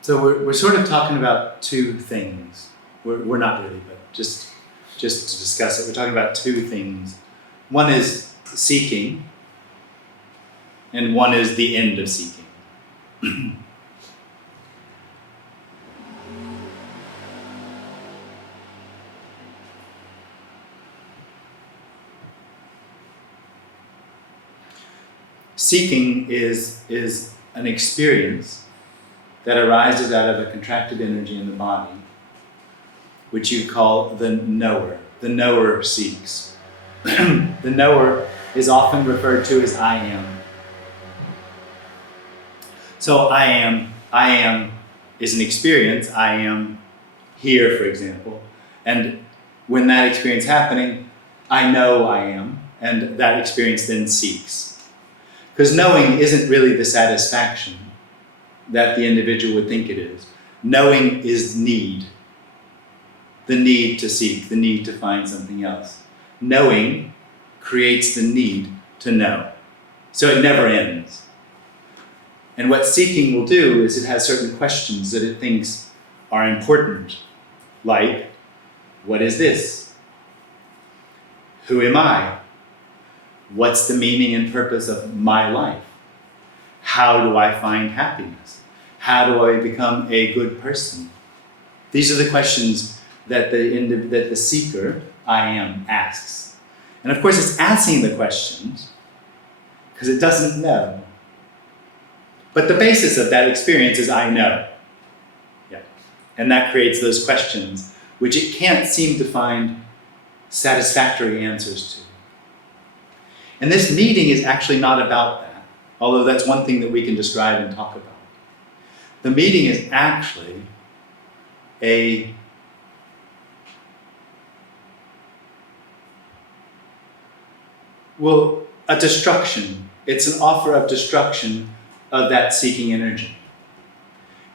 So we're sort of talking about two things. We're not really, but just to discuss it, we're talking about two things. One is seeking, and one is the end of seeking. Seeking is an experience that arises out of a contracted energy in the body, which you call the knower. The knower seeks. The knower is often referred to as I am. So I am is an experience. I am here, for example. And when that experience is happening, I know I am, and that experience then seeks. Because knowing isn't really the satisfaction that the individual would think it is. Knowing is need. The need to seek, the need to find something else. Knowing creates the need to know. So it never ends. And what seeking will do is it has certain questions that it thinks are important. Like, what is this? Who am I? What's the meaning and purpose of my life? How do I find happiness? How do I become a good person? These are the questions that the seeker, I am, asks. And of course it's asking the questions because it doesn't know. But the basis of that experience is I know. Yeah. And that creates those questions which it can't seem to find satisfactory answers to. And this meeting is actually not about that, although that's one thing that we can describe and talk about. The meeting is actually a destruction. It's an offer of destruction of that seeking energy.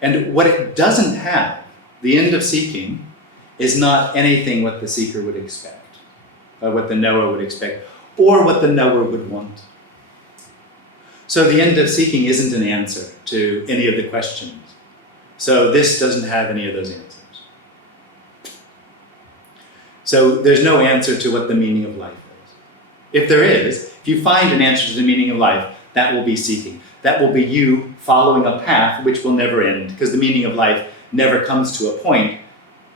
And what it doesn't have, the end of seeking, is not anything what the seeker would expect, or what the knower would expect, or what the knower would want. So the end of seeking isn't an answer to any of the questions. So this doesn't have any of those answers. So there's no answer to what the meaning of life is. If there is, if you find an answer to the meaning of life, that will be seeking. That will be you following a path which will never end, because the meaning of life never comes to a point,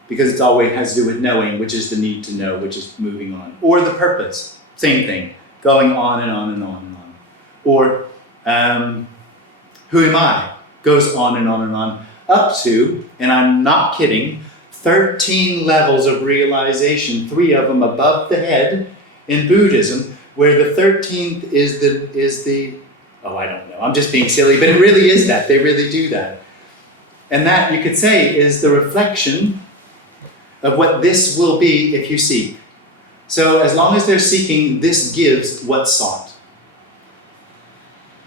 because it always has to do with knowing, which is the need to know, which is moving on. Or the purpose, same thing, going on and on and on and on. Or who am I? Goes on and on and on, up to, and I'm not kidding, 13 levels of realization, 3 of them above the head in Buddhism, where the 13th is the oh, I don't know, I'm just being silly, but it really is that, they really do that. And that, you could say, is the reflection of what this will be if you seek. So as long as they're seeking, this gives what's sought.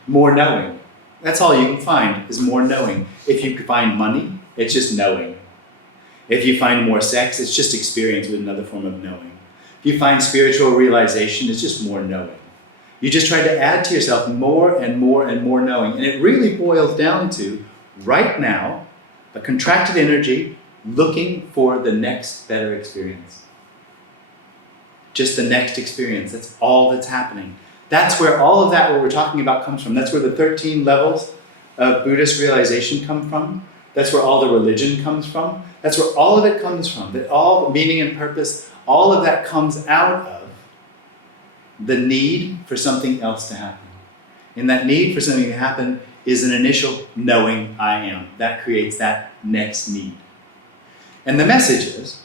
More knowing. That's all you can find, is more knowing. If you find money, it's just knowing. If you find more sex, it's just experience with another form of knowing. If you find spiritual realization, it's just more knowing. You just try to add to yourself more and more and more knowing. And it really boils down to, right now, a contracted energy looking for the next better experience. Just the next experience. That's all that's happening. That's where all of that, what we're talking about, comes from. That's where the 13 levels of Buddhist realization come from. That's where all the religion comes from. That's where all of it comes from. That all meaning and purpose, all of that comes out of the need for something else to happen. And that need for something to happen is an initial knowing I am. That creates that next need. And the message is,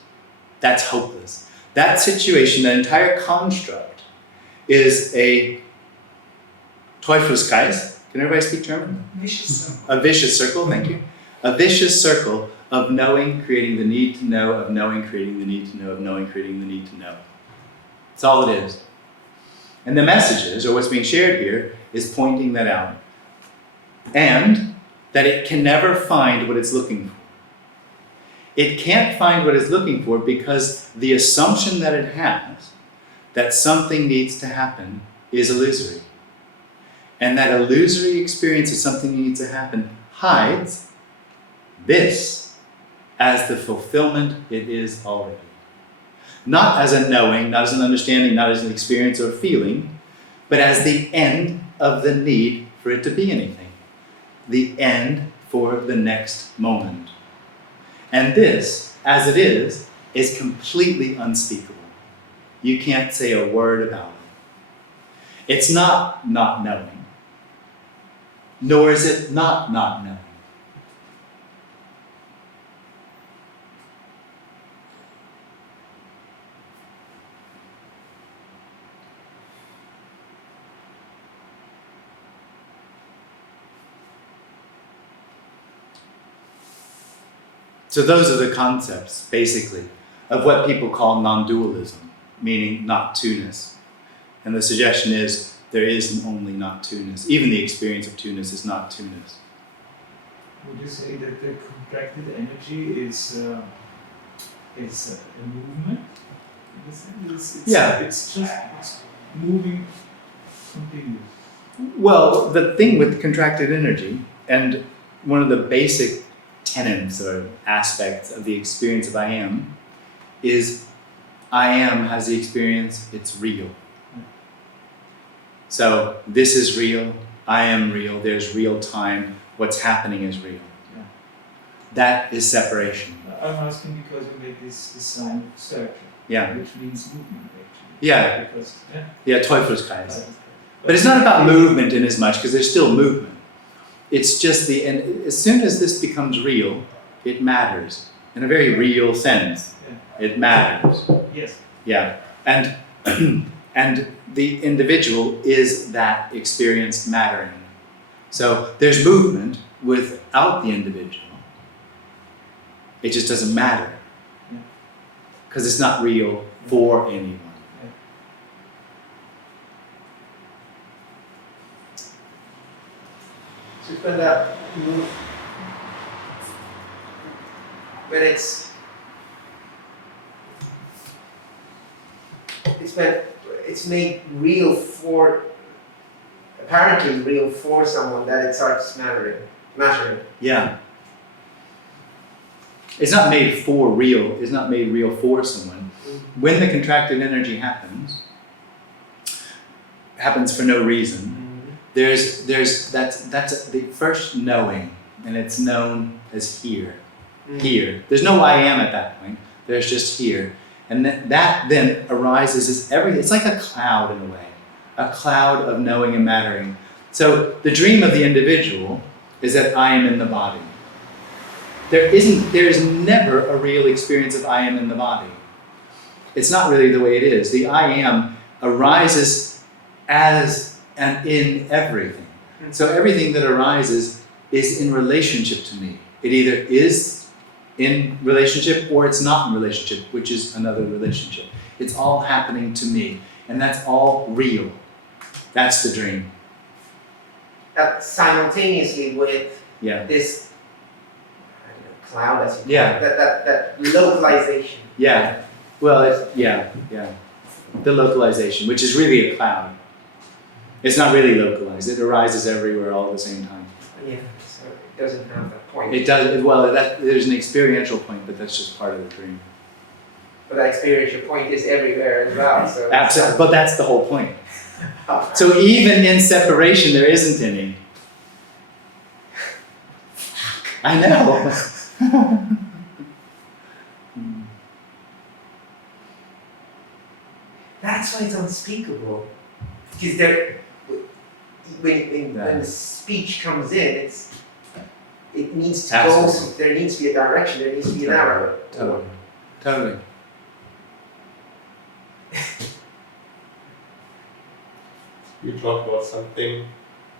that's hopeless. That situation, that entire construct, is a Teufelskreis. Can everybody speak German? Vicious circle. A vicious circle, thank you. A vicious circle of knowing, creating the need to know, of knowing, creating the need to know, of knowing, creating the need to know. That's all it is. And the messages, or what's being shared here, is pointing that out. And that it can never find what it's looking for. It can't find what it's looking for because the assumption that it has, that something needs to happen, is illusory. and that illusory experience of something needs to happen hides this as the fulfillment it is already. Not as a knowing, not as an understanding, not as an experience or feeling, but as the end of the need for it to be anything. The end for the next moment. And this, as it is completely unspeakable. You can't say a word about it. It's not knowing, nor is it not knowing. So those are the concepts, basically, of what people call non-dualism, meaning not two-ness. And the suggestion is there is only not two-ness. Even the experience of two-ness is not two-ness. Would you say that the contracted energy is a movement? It's just moving continuously. Well, the thing with contracted energy, and one of the basic tenets or aspects of the experience of I am, is I am has the experience, it's real. So this is real, I am real, there's real time, what's happening is real. Yeah. That is separation. I'm asking because we made this sign of circle, Yeah. which means movement actually. Yeah. Because, Teufelskreis. But it's not about movement in as much, because there's still movement. It's just and as soon as this becomes real, it matters. In a very real sense. Yeah. It matters. Yes. Yeah. And and the individual is that experienced mattering. So there's movement without the individual. It just doesn't matter. Because it's not real for anyone. So when that move, when it's made real for, apparently real for someone, that it starts mattering. Yeah. It's not made for real. It's not made real for someone. When the contracted energy happens for no reason. There's that's the first knowing, and it's known as here. Here. There's no I am at that point. There's just here. And that then arises as it's like a cloud in a way. A cloud of knowing and mattering. So the dream of the individual is that I am in the body. There is never a real experience of I am in the body. It's not really the way it is. The I am arises as and in everything. So everything that arises is in relationship to me. It either is in relationship or it's not in relationship, which is another relationship. It's all happening to me, and that's all real. That's the dream. Simultaneously with this cloud, as you call it, that localization. Yeah. Well, the localization, which is really a cloud. It's not really localized. It arises everywhere all at the same time. Yeah, so it doesn't have that point. It does. Well, there's an experiential point, but that's just part of the dream. But that experiential point is everywhere as well. So absolutely. But that's the whole point. So even in separation, there isn't any. I know. That's why it's unspeakable. Because when the speech comes in, it needs to go. There needs to be a direction. There needs to be an arrow. Totally. You talk about something.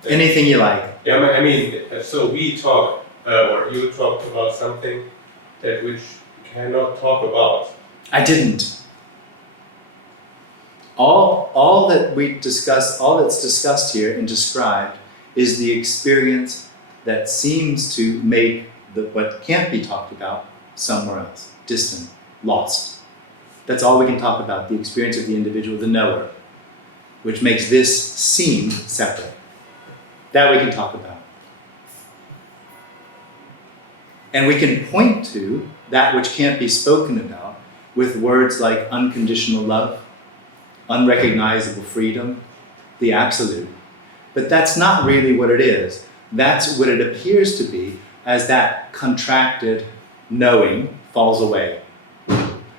Anything you like. Yeah, I mean, so we talk, or you talked about something that which you cannot talk about. I didn't. All that we discuss, all that's discussed here and described is the experience that seems to make what can't be talked about somewhere else, distant, lost. That's all we can talk about, the experience of the individual, the knower, which makes this seem separate. That we can talk about. And we can point to that which can't be spoken about with words like unconditional love, unrecognizable freedom, the absolute. But that's not really what it is. That's what it appears to be as that contracted knowing falls away.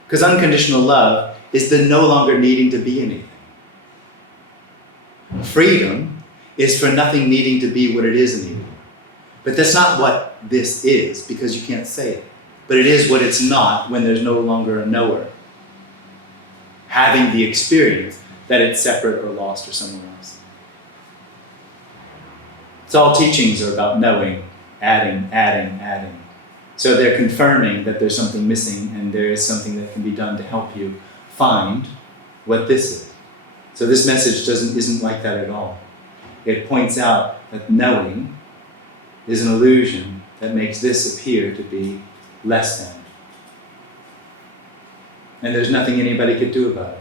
Because unconditional love is the no longer needing to be anything. Freedom is for nothing needing to be what it is anymore. But that's not what this is, because you can't say it. But it is what it's not when there's no longer a knower having the experience that it's separate or lost or somewhere else. It's all teachings are about knowing, adding, adding, adding. So they're confirming that there's something missing and there is something that can be done to help you find what this is. So this message isn't like that at all. It points out that knowing is an illusion that makes this appear to be less than. And there's nothing anybody could do about it.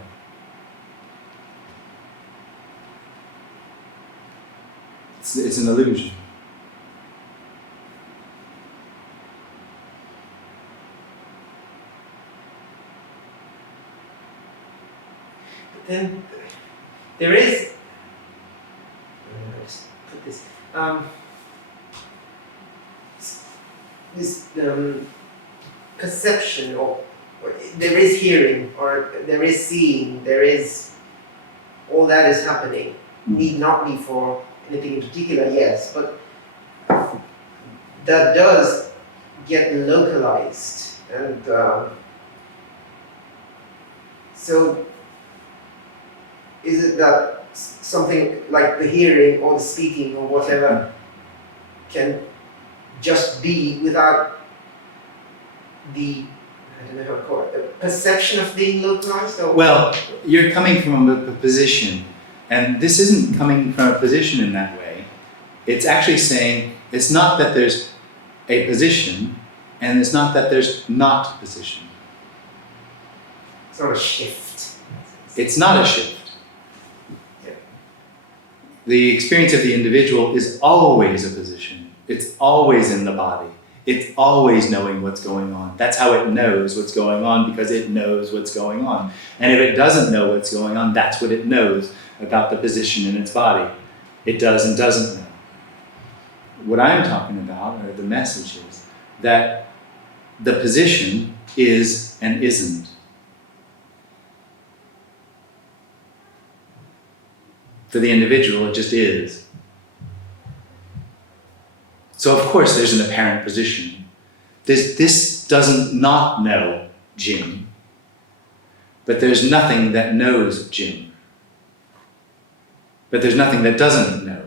It's an illusion. But then there is. Let's put this. This perception, or there is hearing, or there is seeing, there is all that is happening. Need not be for anything in particular, yes, but that does get localized, and so is it that something like the hearing or the speaking or whatever can just be without the, I don't know how to call it, the perception of being localized? Or Well, you're coming from a position, and this isn't coming from a position in that way. It's actually saying it's not that there's a position, and it's not that there's not a position. it's not a shift. It's not a shift. Yeah. The experience of the individual is always a position. It's always in the body. It's always knowing what's going on. That's how it knows what's going on, because it knows what's going on. And if it doesn't know what's going on, that's what it knows about the position in its body. It does and doesn't know. What I'm talking about, or the message is, that the position is and isn't. For the individual, it just is. So of course there's an apparent position. This doesn't not know Jim, but there's nothing that knows Jim. But there's nothing that doesn't know.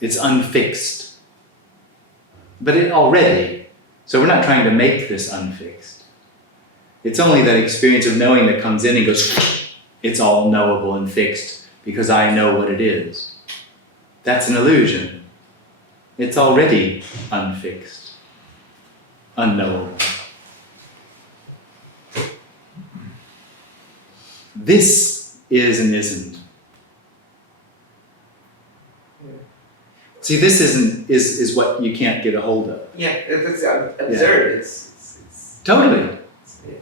It's unfixed. But it already, so we're not trying to make this unfixed. It's only that experience of knowing that comes in and goes, it's all knowable and fixed because I know what it is. That's an illusion. It's already unfixed, unknowable. This is and isn't. See, this is what you can't get a hold of. Yeah, it's absurd. It's Totally. yeah.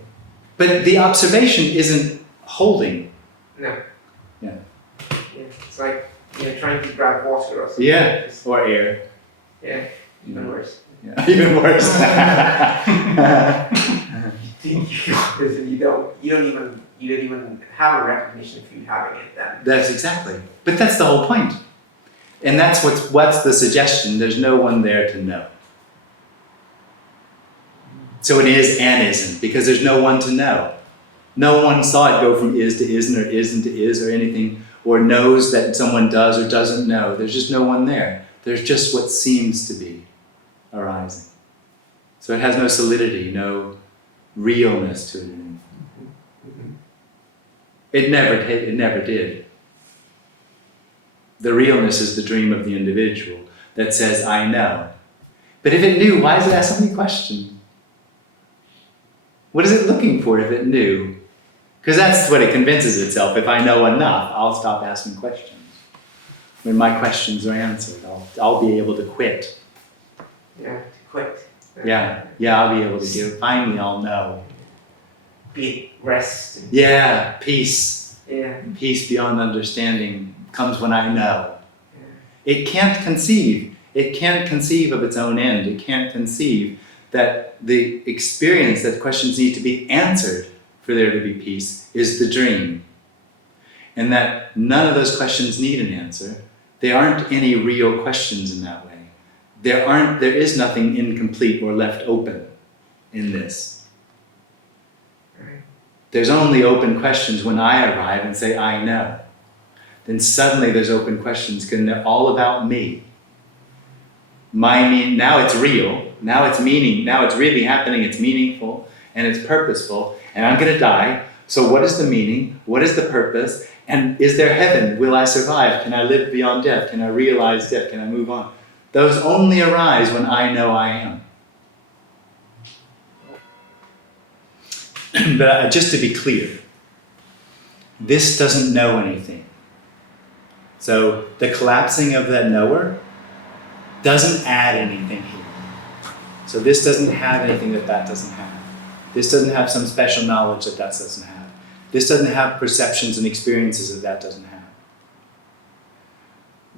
But the observation isn't holding. No. Yeah. Yeah, it's like trying to grab water or something. Yeah, It's- or air. yeah, even worse. Yeah, even worse. You don't even have a recognition of you having it then. That's exactly. But that's the whole point. And that's what's the suggestion. There's no one there to know. So it is and isn't, because there's no one to know. No one saw it go from is to isn't, or isn't to is, or anything, or knows that someone does or doesn't know. There's just no one there. There's just what seems to be arising. So it has no solidity, no realness to it anymore. It never did. The realness is the dream of the individual that says, I know. But if it knew, why does it ask so many questions? What is it looking for if it knew? Because that's what it convinces itself. If I know enough, I'll stop asking questions. When my questions are answered, I'll be able to quit. Yeah, to quit. Yeah, I'll be able to do. Finally, I'll know. Be at rest. Yeah, peace. Yeah. Peace beyond understanding comes when I know. It can't conceive. It can't conceive of its own end. It can't conceive that the experience that questions need to be answered for there to be peace is the dream. And that none of those questions need an answer. There aren't any real questions in that way. There is nothing incomplete or left open in this. There's only open questions when I arrive and say, I know. Then suddenly there's open questions because they're all about me. Now it's real, now it's meaning, now it's really happening, it's meaningful, and it's purposeful, and I'm gonna die, so what is the meaning, what is the purpose, and is there heaven, will I survive, can I live beyond death, can I realize death, can I move on? Those only arise when I know I am. But just to be clear, this doesn't know anything. So the collapsing of that knower doesn't add anything here. So this doesn't have anything that doesn't have. This doesn't have some special knowledge that doesn't have. This doesn't have perceptions and experiences that doesn't have.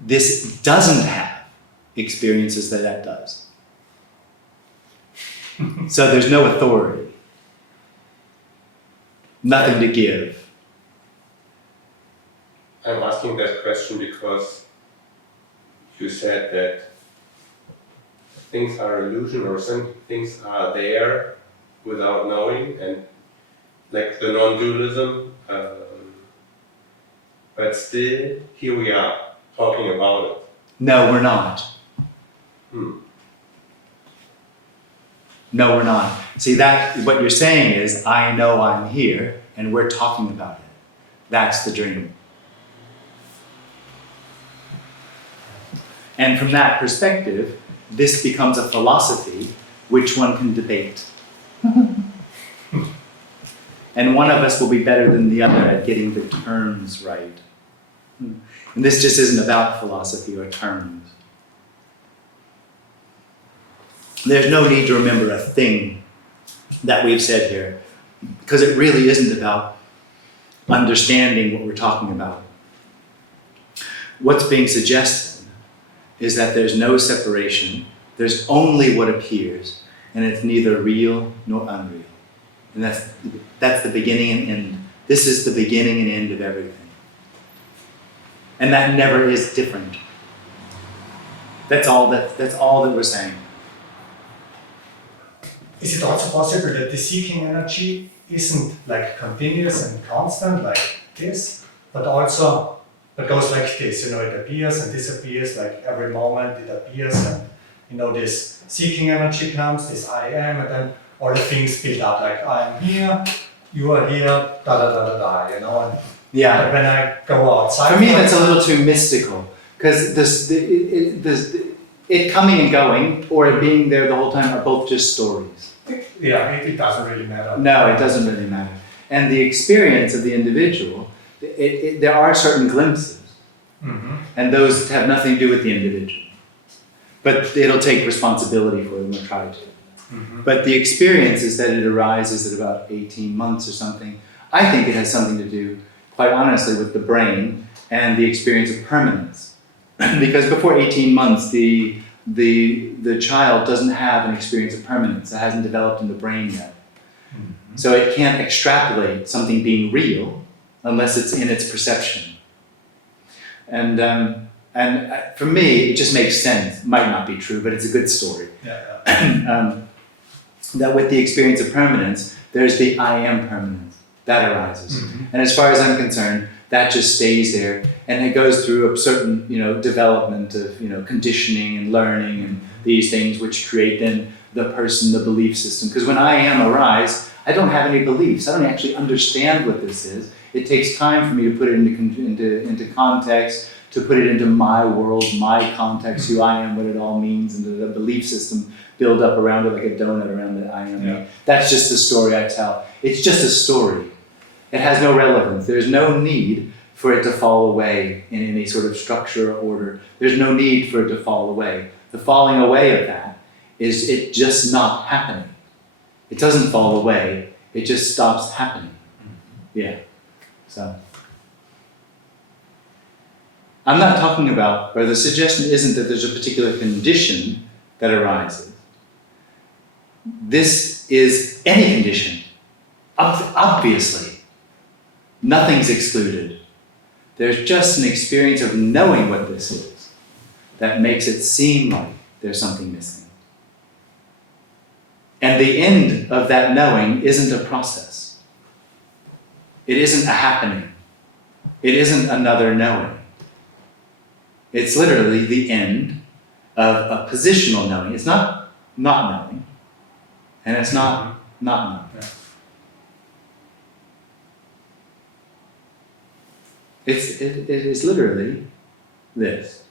This doesn't have experiences that does. So there's no authority. Nothing to give. I'm asking that question because you said that things are illusion or some things are there without knowing, and like the non-dualism, but still here we are talking about it. No, we're not. No, we're not. See, that what you're saying is, I know I'm here, and we're talking about it. That's the dream. And from that perspective, this becomes a philosophy which one can debate. And one of us will be better than the other at getting the terms right. And this just isn't about philosophy or terms. There's no need to remember a thing that we've said here, because it really isn't about understanding what we're talking about. What's being suggested is that there's no separation, there's only what appears, and it's neither real nor unreal. And that's the beginning and end. This is the beginning and end of everything. And that never is different. That's all that we're saying. Is it also possible that the seeking energy isn't like continuous and constant like this, but also it goes like this, it appears and disappears, like every moment it appears, and this seeking energy comes, this I am, and then all the things build up, like I am here, you are here, da da da da da, and Yeah. when I go outside. For me, that's a little too mystical, because it coming and going, or it being there the whole time, are both just stories. Yeah, it doesn't really matter. No, it doesn't really matter. And the experience of the individual, there are certain glimpses, and those have nothing to do with the individual. But it'll take responsibility for them, or try to. But the experience is that it arises at about 18 months or something. I think it has something to do, quite honestly, with the brain and the experience of permanence. Because before 18 months, the child doesn't have an experience of permanence. It hasn't developed in the brain yet. So it can't extrapolate something being real unless it's in its perception. And for me, it just makes sense. Might not be true, but it's a good story. That with the experience of permanence, there's the I am permanence. That arises. And as far as I'm concerned, that just stays there, and it goes through a certain, development of, conditioning and learning and these things which create then the person, the belief system. Because when I am arise, I don't have any beliefs. I don't actually understand what this is. It takes time for me to put it into context, to put it into my world, my context, who I am, what it all means, and the belief system build up around it like a donut around the I am. Yeah. That's just the story I tell. It's just a story. It has no relevance. There's no need for it to fall away in any sort of structure or order. There's no need for it to fall away. The falling away of that is it just not happening. It doesn't fall away, it just stops happening. Yeah. So I'm not talking about, or the suggestion isn't that there's a particular condition that arises. This is any condition. Obviously. Nothing's excluded. There's just an experience of knowing what this is that makes it seem like there's something missing. And the end of that knowing isn't a process. It isn't a happening. It isn't another knowing. It's literally the end of a positional knowing. It's not knowing, and it's not knowing. It is literally this.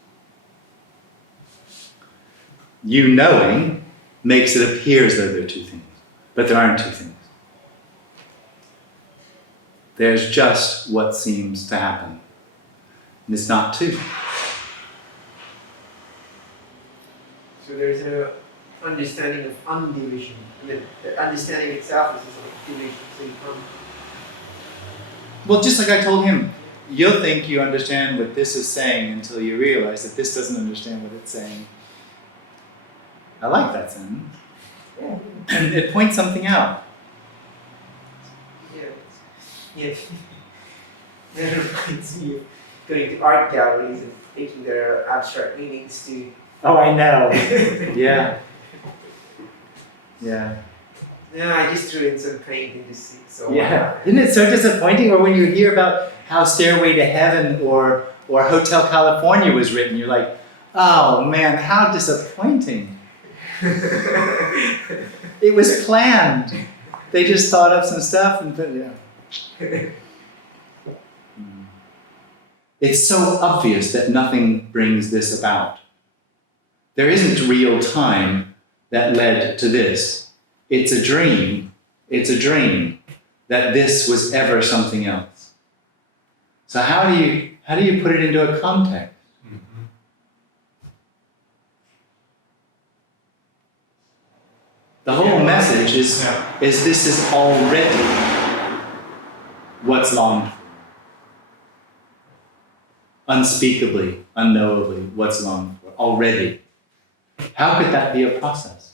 You knowing makes it appear as though there are two things, but there aren't two things. There's just what seems to happen, and it's not two. So there's an understanding of undivision, and the understanding itself is a division. So you can't. Well, just like I told him, you'll think you understand what this is saying until you realize that this doesn't understand what it's saying. I like that sentence. Yeah. And it points something out. Yeah. That reminds me of going to art galleries and thinking there are abstract meanings to. Oh, I know. Yeah. Yeah. No, I just threw in some paint and just so. Yeah. Isn't it so disappointing? Or when you hear about how Stairway to Heaven or Hotel California was written, you're like, oh man, how disappointing. It was planned. They just thought up some stuff and put it out. It's so obvious that nothing brings this about. There isn't real time that led to this. It's a dream. It's a dream that this was ever something else. So how do you put it into a context? The whole message is this is already what's longed for. Unspeakably, unknowably, what's longed for, already. How could that be a process?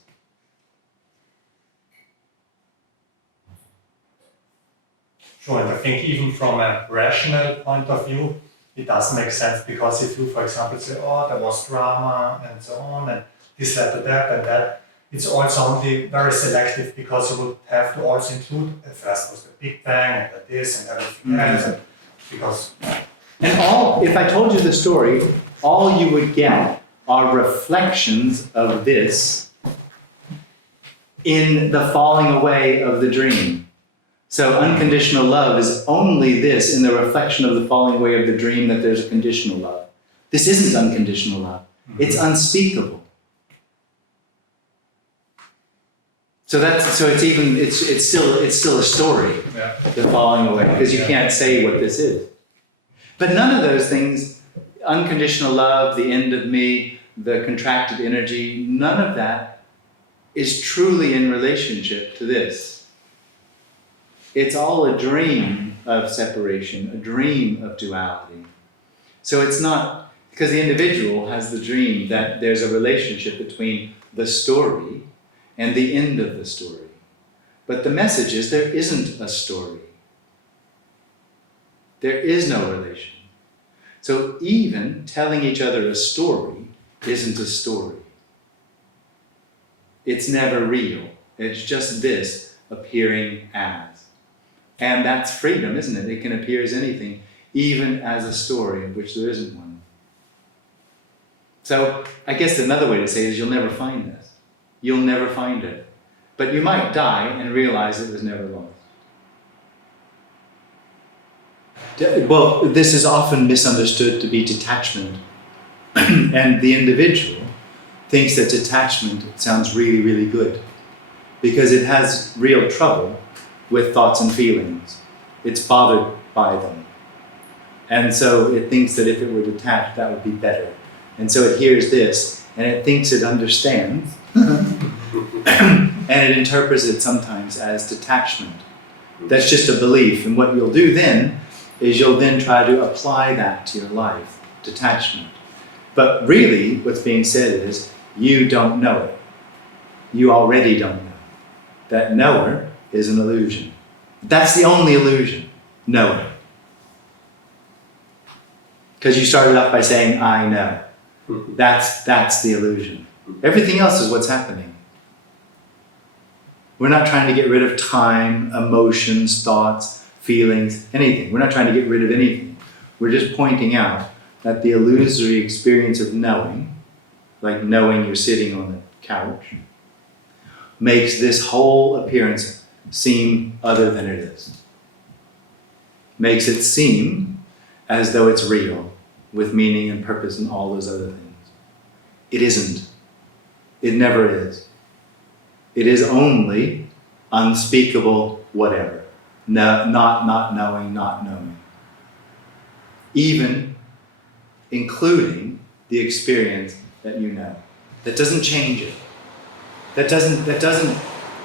Sure, and I think even from a rational point of view, it doesn't make sense, because if you, for example, say, oh, there was drama and so on, and this led to that and that, it's also only very selective, because you would have to also include, at first was the Big Bang, and this and everything else, because... And if I told you the story, all you would get are reflections of this in the falling away of the dream. So unconditional love is only this in the reflection of the falling away of the dream, that there's a conditional love. This isn't unconditional love. It's unspeakable. So it's still a story, the falling away, because you can't say what this is. But none of those things, unconditional love, the end of me, the contracted energy, none of that is truly in relationship to this. It's all a dream of separation, a dream of duality. So it's not, because the individual has the dream that there's a relationship between the story and the end of the story. But the message is there isn't a story. There is no relation. So even telling each other a story isn't a story. It's never real. It's just this appearing as. And that's freedom, isn't it? It can appear as anything, even as a story of which there isn't one. So I guess another way to say it is you'll never find this. You'll never find it. But you might die and realize it was never lost. Well, this is often misunderstood to be detachment. And the individual thinks that detachment sounds really, really good, because it has real trouble with thoughts and feelings. It's bothered by them. And so it thinks that if it were detached, that would be better. And so it hears this, and it thinks it understands, and it interprets it sometimes as detachment. That's just a belief. And what you'll do then is you'll then try to apply that to your life, detachment. But really, what's being said is, you don't know it. You already don't know. That knower is an illusion. That's the only illusion, knowing. Because you started off by saying, I know. That's the illusion. Everything else is what's happening. We're not trying to get rid of time, emotions, thoughts, feelings, anything. We're not trying to get rid of anything. We're just pointing out that the illusory experience of knowing, like knowing you're sitting on the couch, makes this whole appearance seem other than it is. Makes it seem as though it's real, with meaning and purpose and all those other things. It isn't. It never is. It is only unspeakable whatever. No, not knowing. Even including the experience that you know. That doesn't change it. That doesn't,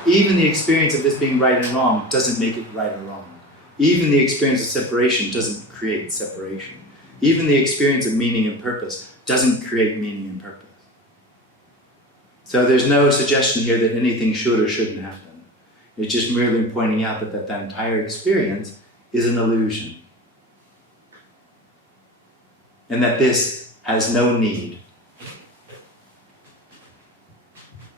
even the experience of this being right and wrong doesn't make it right or wrong. Even the experience of separation doesn't create separation. Even the experience of meaning and purpose doesn't create meaning and purpose. So there's no suggestion here that anything should or shouldn't happen. It's just merely pointing out that entire experience is an illusion. And that this has no need.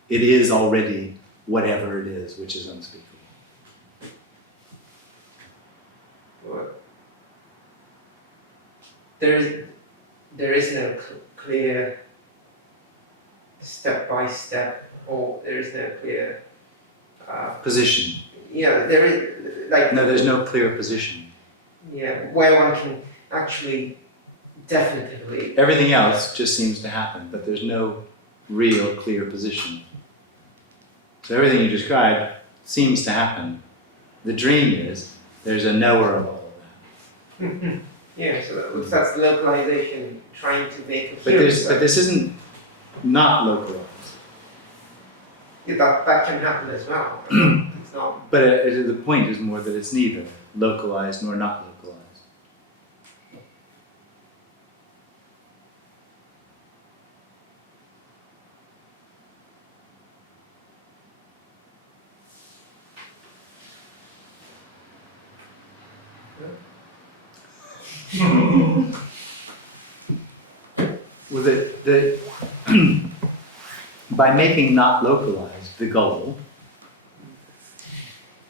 It is already whatever it is, which is unspeakable. There is no clear step-by-step, or there is no clear Position. Yeah, there is like No, there's no clear position. Yeah, where one can actually definitively. Everything else just seems to happen, but there's no real clear position. So everything you described seems to happen. The dream is there's a knower of all of that. Yeah, so that's localization, trying to make it. But this isn't not localized. Yeah, that can happen as well. It's not. But the point is more that it's neither localized nor not localized. Well, by making not localized the goal,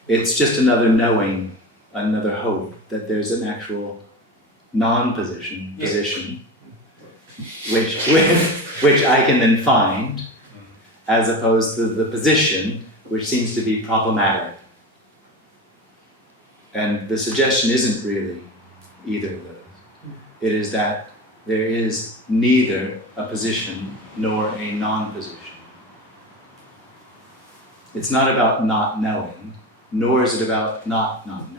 it's just another knowing, another hope that there's an actual non-position, position, which I can then find, as opposed to the position, which seems to be problematic. And the suggestion isn't really either of those. It is that there is neither a position nor a non-position. It's not about not knowing, nor is it about not knowing.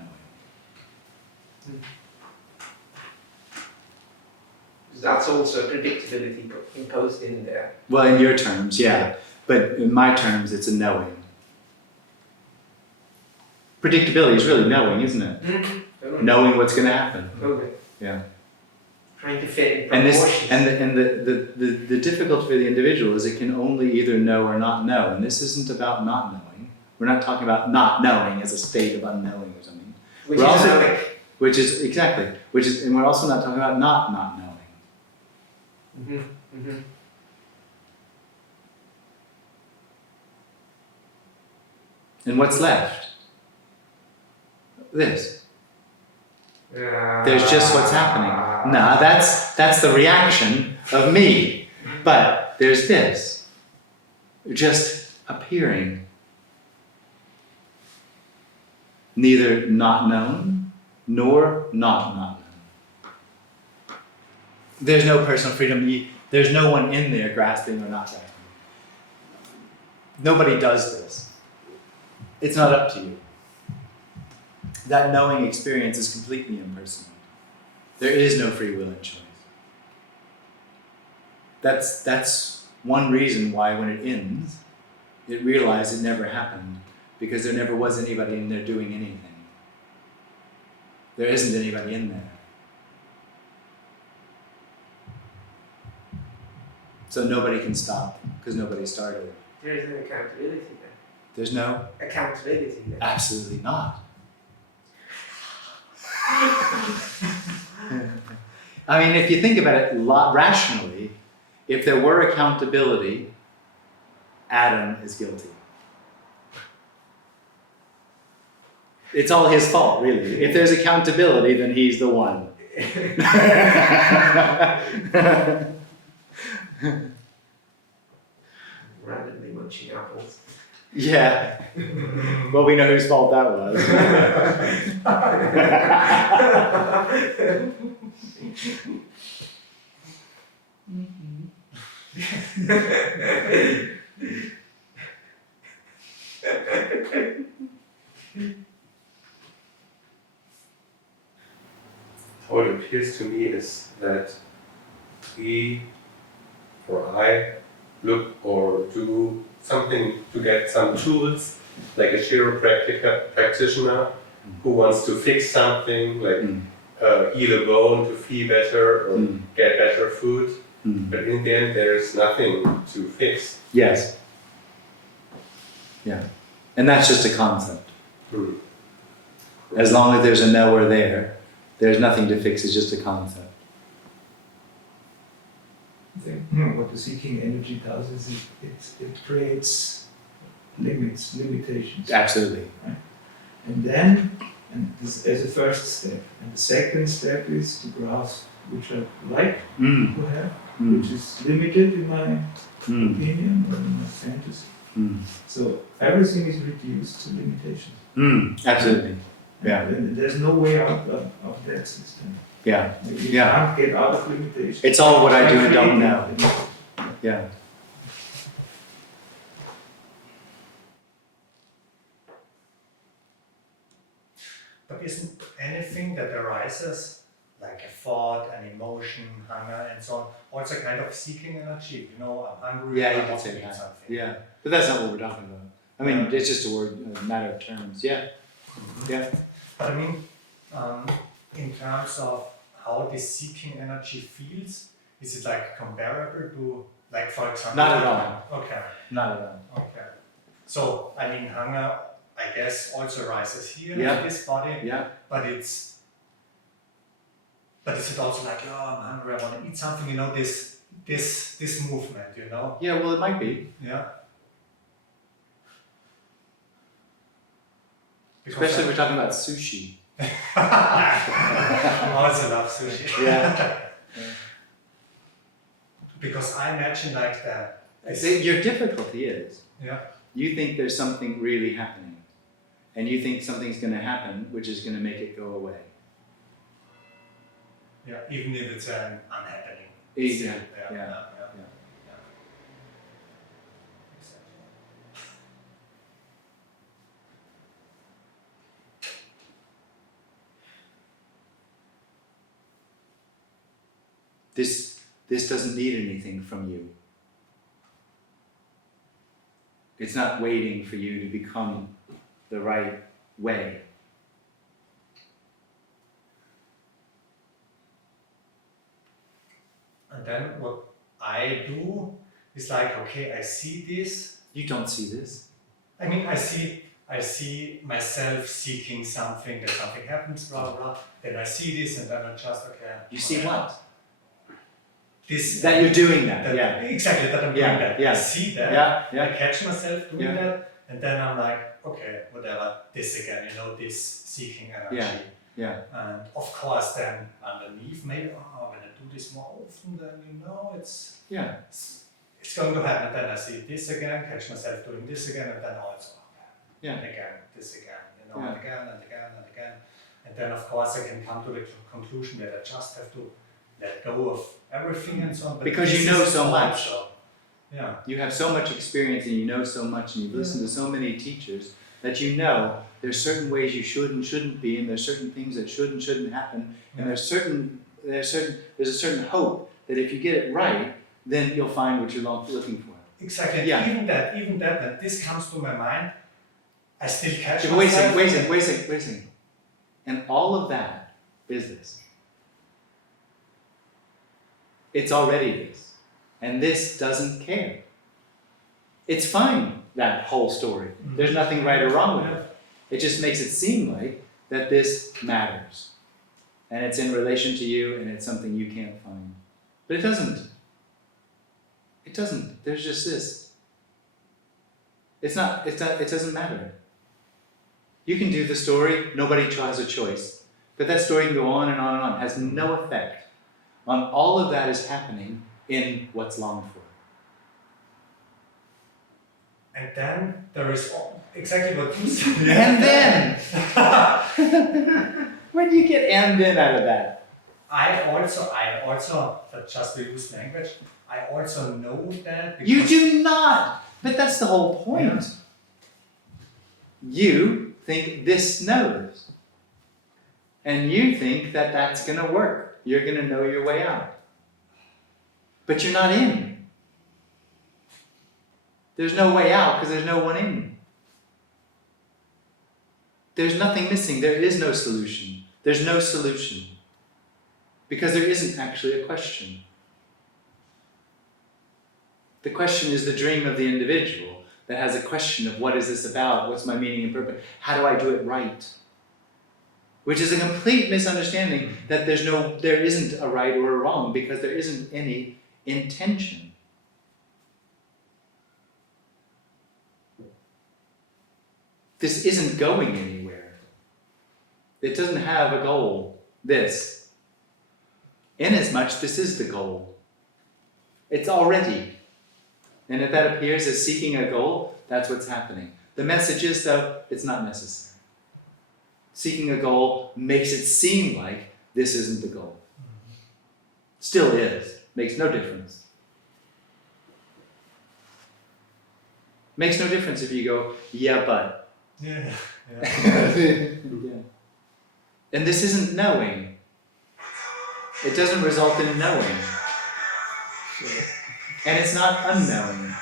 That's also predictability imposed in there. Well, in your terms, yeah. But in my terms, it's a knowing. Predictability is really knowing, isn't it? Mm-hmm. Knowing what's going to happen. Okay. Yeah. Trying to fit in And proportions. the difficulty for the individual is it can only either know or not know. And this isn't about not knowing. We're not talking about not knowing as a state of unknowing or something. Which we're is also, knowing. And we're also not talking about not knowing. Mm-hmm. Mm-hmm. And what's left? This. There's just what's happening. Nah, that's the reaction of me. But there's this. Just appearing. Neither not known, nor not known. There's no personal freedom. There's no one in there grasping or not grasping. Nobody does this. It's not up to you. that knowing experience is completely impersonal. There is no free will and choice. That's one reason why when it ends, it realized it never happened, because there never was anybody in there doing anything. There isn't anybody in there. So nobody can stop, because nobody started. There is no accountability there. There's no? Accountability there. Absolutely not. I mean, if you think about it rationally, if there were accountability, Adam is guilty. It's all his fault, really. If there's accountability, then he's the one. Randomly munching apples. Yeah. Well, we know whose fault that was. How it appears to me is that we, or I, look or do something to get some tools, like a chiropractic practitioner who wants to fix something, like heal a bone to feel better or get better food. But in the end, there's nothing to fix. Yes. Yeah. And that's just a concept. As long as there's a knower there, there's nothing to fix, it's just a concept. I think what the seeking energy does is it creates limitations. Absolutely. And then, and this as a first step, and the second step is to grasp which I like to have, which is limited in my opinion or in my fantasy. So everything is reduced to limitations. Absolutely. Yeah. And there's no way out of that system. Yeah. You Yeah. can't get out of limitations. It's all what I do and don't know. Yeah. But isn't anything that arises, like a thought, an emotion, hunger, and so on, also kind of seeking energy? You know, I'm hungry, Yeah, you I can want say to eat that. something. Yeah. But that's not what we're talking about. I mean, it's just a matter of terms. Yeah. Yeah. But I mean, in terms of how this seeking energy feels, is it like comparable to, like, for example? Not at all. Okay. Not at all. Okay. So, I mean, hunger, I guess, also arises here Yeah. in this body, Yeah. but is it also like, oh, I'm hungry, I want to eat something, you know, this movement, you know? Yeah, well, it might be. Yeah. Especially if we're talking about sushi. I also love sushi. Yeah. Because I imagine like that. Your difficulty is, Yeah. you think there's something really happening. And you think something's going to happen, which is going to make it go away. Yeah. Even if it's an unhappening. Yeah. Yeah. This doesn't need anything from you. It's not waiting for you to become the right way. And then what I do is like, okay, I see this. You don't see this. I mean, I see myself seeking something, that something happens, blah, blah. Then I see this and then I just, okay. You see what? This, That you're doing that. that- Yeah. Exactly, that I'm doing Yeah, that. yeah. I see that. Yeah. I Yeah. catch myself doing Yeah. that, and then I'm like, okay, whatever, this again, you know, this seeking energy. Yeah. Yeah. And of course, then underneath, maybe, when I do this more often, then you know, it's going to happen. And then I see this again, catch myself doing this again, and then also, Yeah. and again, this again, you know, Yeah. and again, and again, and again. And then, of course, I can come to the conclusion that I just have to let go of everything and so on. But Because this you know is so much. also- Yeah. You have so much experience and you know so much and you've listened to so many teachers that you know there's certain ways you should and shouldn't be, and there's certain things that should and shouldn't happen, and there's a certain hope that if you get it right, then you'll find what you're looking for. Exactly. Yeah. Even that, when this comes to my mind, I still catch Yeah, myself. wait a second. And all of that is this. It's already this. And this doesn't care. It's fine, that whole story. There's nothing right or wrong with it. It just makes it seem like that this matters. And it's in relation to you, and it's something you can't find. But it doesn't. It doesn't. There's just this. It doesn't matter. You can do the story, nobody has a choice. But that story can go on and on and on. It has no effect on all of that is happening in what's longed for. And then there is exactly what you said. And then! Where do you get and then out of that? I also, but just to use language, I also know that. You do not! But that's the whole point. Yeah. You think this knows. And you think that that's going to work. You're going to know your way out. But you're not in. There's no way out because there's no one in. There's nothing missing. There is no solution. There's no solution. Because there isn't actually a question. The question is the dream of the individual that has a question of what is this about? What's my meaning and purpose? How do I do it right? Which is a complete misunderstanding that there isn't a right or a wrong because there isn't any intention. This isn't going anywhere. It doesn't have a goal, this. Inasmuch this is the goal. It's already. And if that appears as seeking a goal, that's what's happening. The message is, though, it's not necessary. Seeking a goal makes it seem like this isn't the goal. Still is. Makes no difference. Makes no difference if you go, yeah, but. Yeah. Yeah. And this isn't knowing. It doesn't result in knowing. And it's not unknowing.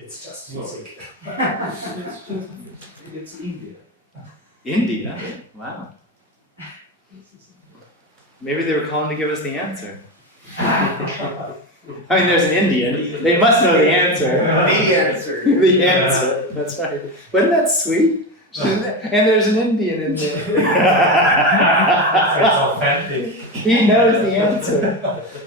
It's just music. It's India. India? Wow. Maybe they were calling to give us the answer. I mean, there's an Indian. They must know the answer. The answer. The answer. That's right. Wasn't that sweet? And there's an Indian in there. It's authentic. He knows the answer.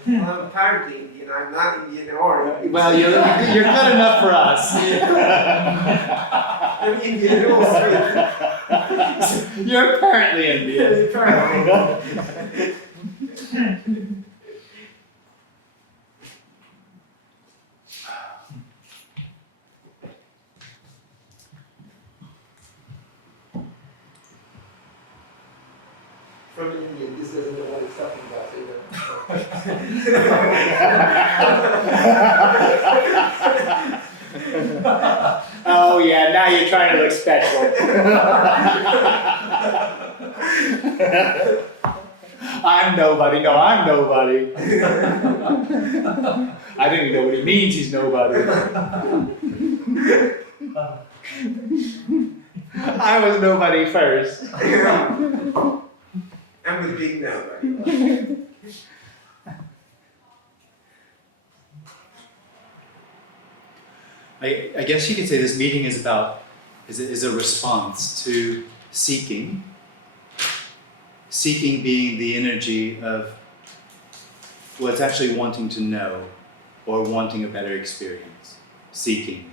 I'm apparently Indian. I'm not Indian or Well, you're good enough for us. I'm Indian in all three. You're apparently Indian. Apparently. From Indian, this doesn't know what it's talking about, Oh yeah, now you're trying to look special. I'm nobody. No, I'm nobody. I don't even know what he means. He's nobody. I was nobody first. I'm the big nobody. I guess you could say this meeting is a response to seeking. Seeking being the energy of, well, it's actually wanting to know or wanting a better experience. Seeking.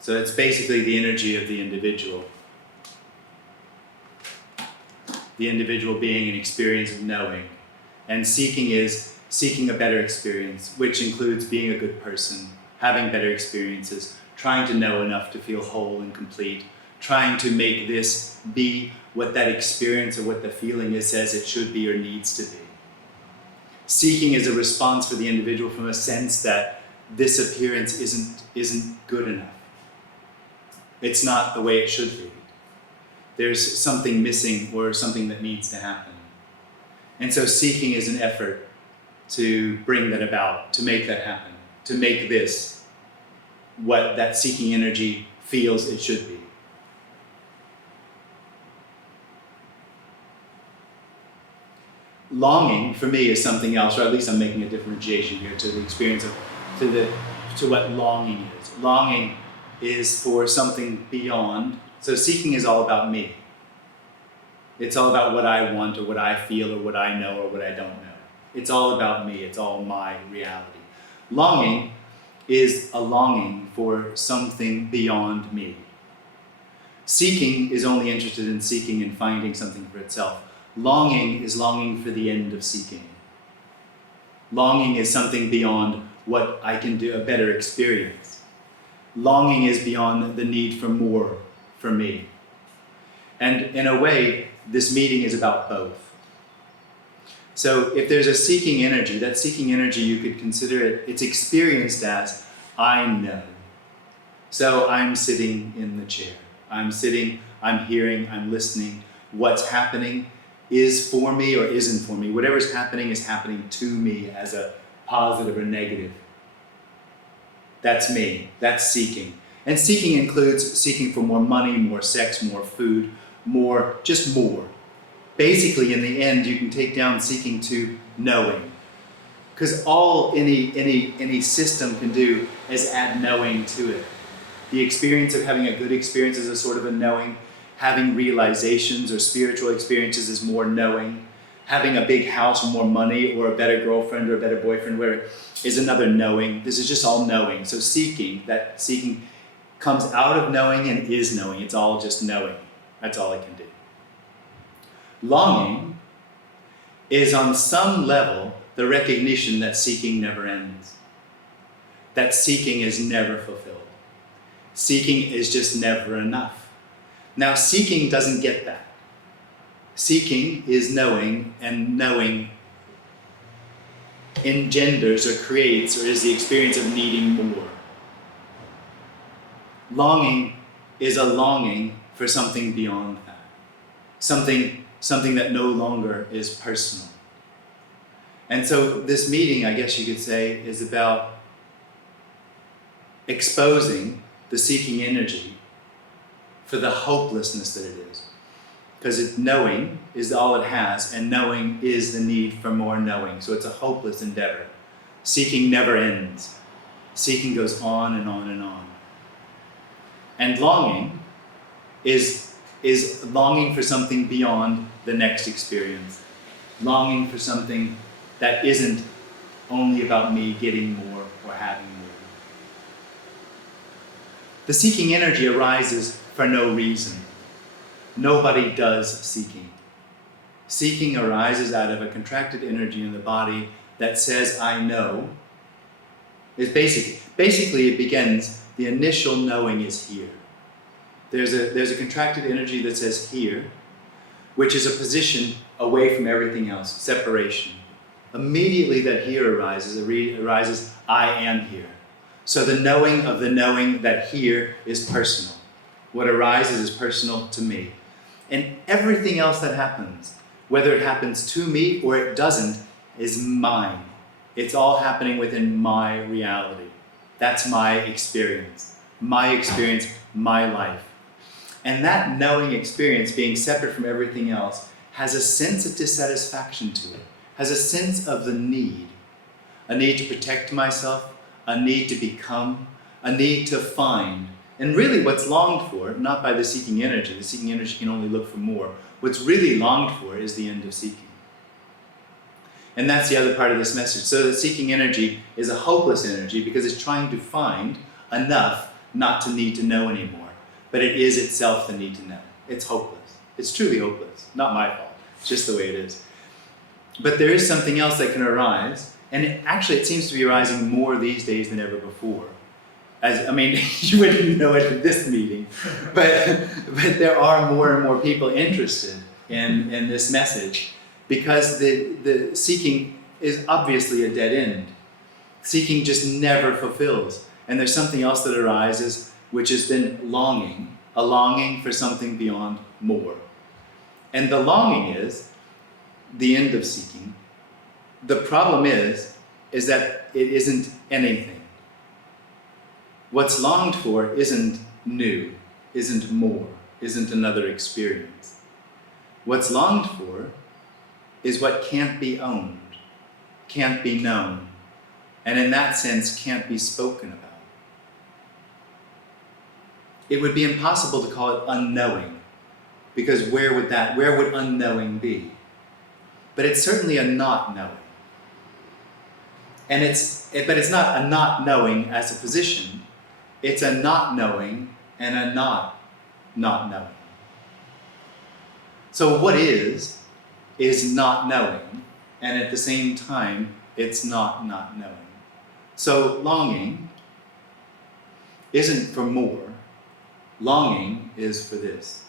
So it's basically the energy of the individual. The individual being an experience of knowing. And seeking is seeking a better experience, which includes being a good person, having better experiences, trying to know enough to feel whole and complete, trying to make this be what that experience or what the feeling is says it should be or needs to be. Seeking is a response for the individual from a sense that this appearance isn't good enough. It's not the way it should be. There's something missing or something that needs to happen. And so seeking is an effort to bring that about, to make that happen, to make this what that seeking energy feels it should be. Longing, for me, is something else, or at least I'm making a differentiation here to the experience of, to what longing is. Longing is for something beyond. So seeking is all about me. It's all about what I want or what I feel or what I know or what I don't know. It's all about me. It's all my reality. Longing is a longing for something beyond me. Seeking is only interested in seeking and finding something for itself. Longing is longing for the end of seeking. Longing is something beyond what I can do, a better experience. Longing is beyond the need for more for me. And in a way, this meeting is about both. So if there's a seeking energy, that seeking energy, you could consider it's experienced as, I know. So I'm sitting in the chair. I'm sitting, I'm hearing, I'm listening. What's happening is for me or isn't for me. Whatever's happening is happening to me as a positive or negative. That's me. That's seeking. And seeking includes seeking for more money, more sex, more food, more, just more. Basically, in the end, you can take down seeking to knowing. Because all any system can do is add knowing to it. The experience of having a good experience is a sort of a knowing. Having realizations or spiritual experiences is more knowing. Having a big house or more money or a better girlfriend or a better boyfriend, whatever, is another knowing. This is just all knowing. So that seeking comes out of knowing and is knowing. It's all just knowing. That's all it can do. Longing is on some level the recognition that seeking never ends. That seeking is never fulfilled. Seeking is just never enough. Now, seeking doesn't get that. Seeking is knowing, and knowing engenders or creates or is the experience of needing more. Longing is a longing for something beyond that. Something that no longer is personal. And so this meeting, I guess you could say, is about exposing the seeking energy for the hopelessness that it is. Because knowing is all it has, and knowing is the need for more knowing. So it's a hopeless endeavor. Seeking never ends. Seeking goes on and on and on. And longing is longing for something beyond the next experience. Longing for something that isn't only about me getting more or having more. The seeking energy arises for no reason. Nobody does seeking. Seeking arises out of a contracted energy in the body that says, I know. It's basically it begins, the initial knowing is here. There's a contracted energy that says here, which is a position away from everything else, separation. Immediately that here arises, I am here. So the knowing of the knowing that here is personal. What arises is personal to me. And everything else that happens, whether it happens to me or it doesn't, is mine. It's all happening within my reality. That's my experience, my life. And that knowing experience, being separate from everything else, has a sense of dissatisfaction to it, has a sense of the need. A need to protect myself, a need to become, a need to find. And really what's longed for, not by the seeking energy can only look for more. What's really longed for is the end of seeking. And that's the other part of this message. So the seeking energy is a hopeless energy because it's trying to find enough not to need to know anymore. But it is itself the need to know. It's hopeless. It's truly hopeless. Not my fault. It's just the way it is. But there is something else that can arise, and it seems to be arising more these days than ever before. You wouldn't know it at this meeting, but there are more and more people interested in this message because the seeking is obviously a dead end. Seeking just never fulfills. And there's something else that arises, which is then longing, a longing for something beyond more. And the longing is the end of seeking. The problem is that it isn't anything. What's longed for isn't new, isn't more, isn't another experience. What's longed for is what can't be owned, can't be known, and in that sense can't be spoken about. It would be impossible to call it unknowing, because where would unknowing be? But it's certainly a not knowing. And but it's not a not knowing as a position, it's a not knowing and a not knowing. So what is not knowing, and at the same time, it's not knowing. So longing isn't for more, longing is for this.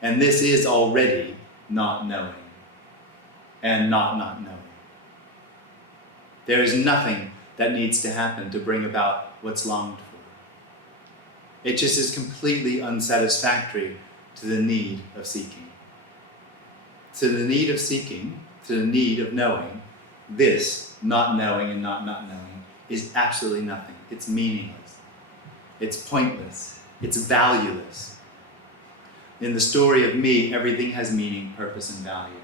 And this is already not knowing and not knowing. There is nothing that needs to happen to bring about what's longed for. It just is completely unsatisfactory to the need of seeking. To the need of seeking, to the need of knowing, this, not knowing and not knowing, is absolutely nothing. It's meaningless. It's pointless. It's valueless. In the story of me, everything has meaning, purpose, and value.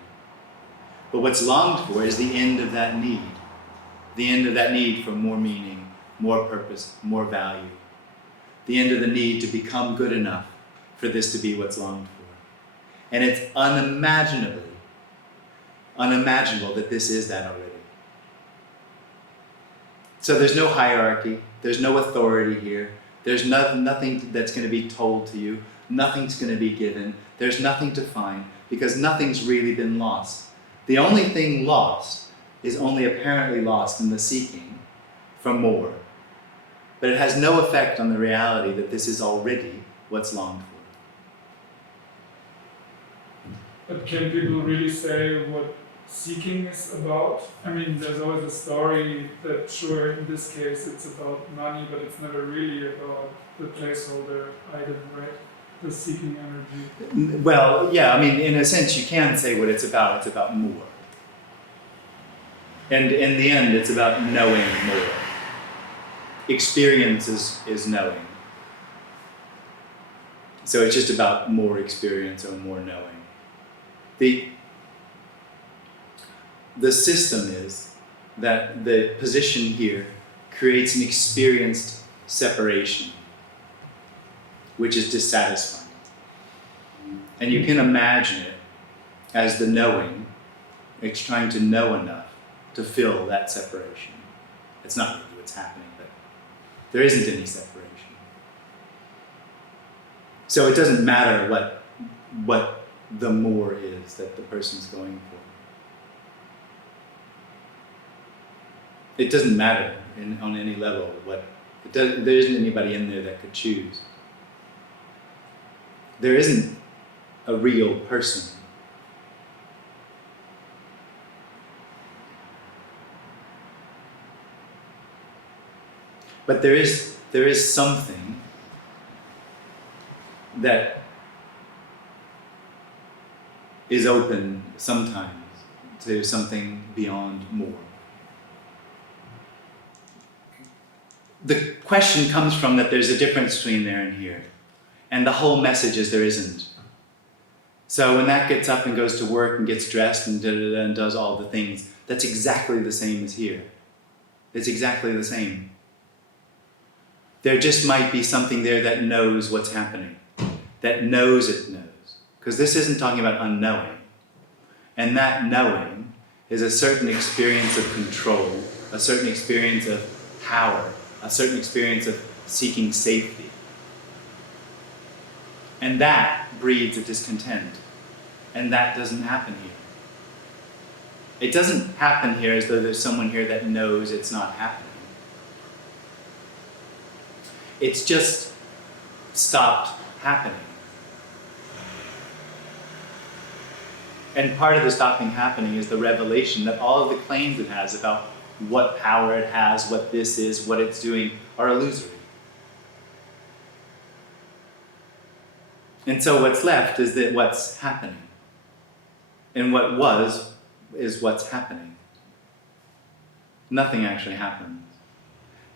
But what's longed for is the end of that need. The end of that need for more meaning, more purpose, more value. The end of the need to become good enough for this to be what's longed for. And it's unimaginable that this is that already. So there's no hierarchy, there's no authority here, there's nothing that's going to be told to you, nothing's going to be given, there's nothing to find, because nothing's really been lost. The only thing lost is only apparently lost in the seeking for more. But it has no effect on the reality that this is already what's longed for. But can people really say what seeking is about? I mean, there's always a story that, sure, in this case it's about money, but it's never really about the placeholder item, right? The seeking energy. Well, yeah, I mean, in a sense you can say what it's about more. And in the end, it's about knowing more. Experience is knowing. So it's just about more experience or more knowing. The system is that the position here creates an experienced separation, which is dissatisfying. And you can imagine it as the knowing. It's trying to know enough to fill that separation. It's not really what's happening, but there isn't any separation. So it doesn't matter what the more is that the person's going for. It doesn't matter on any level there isn't anybody in there that could choose. There isn't a real person. But there is something that is open sometimes to something beyond more. The question comes from that there's a difference between there and here. And the whole message is there isn't. So when that gets up and goes to work and gets dressed and and does all the things, that's exactly the same as here. It's exactly the same. There just might be something there that knows what's happening, that knows it knows. Because this isn't talking about unknowing. And that knowing is a certain experience of control, a certain experience of power, a certain experience of seeking safety. And that breeds a discontent. And that doesn't happen here. It doesn't happen here as though there's someone here that knows it's not happening. It's just stopped happening. And part of the stopping happening is the revelation that all of the claims it has about what power it has, what this is, what it's doing, are illusory. And so what's left is that what's happening. And what was is what's happening. Nothing actually happens.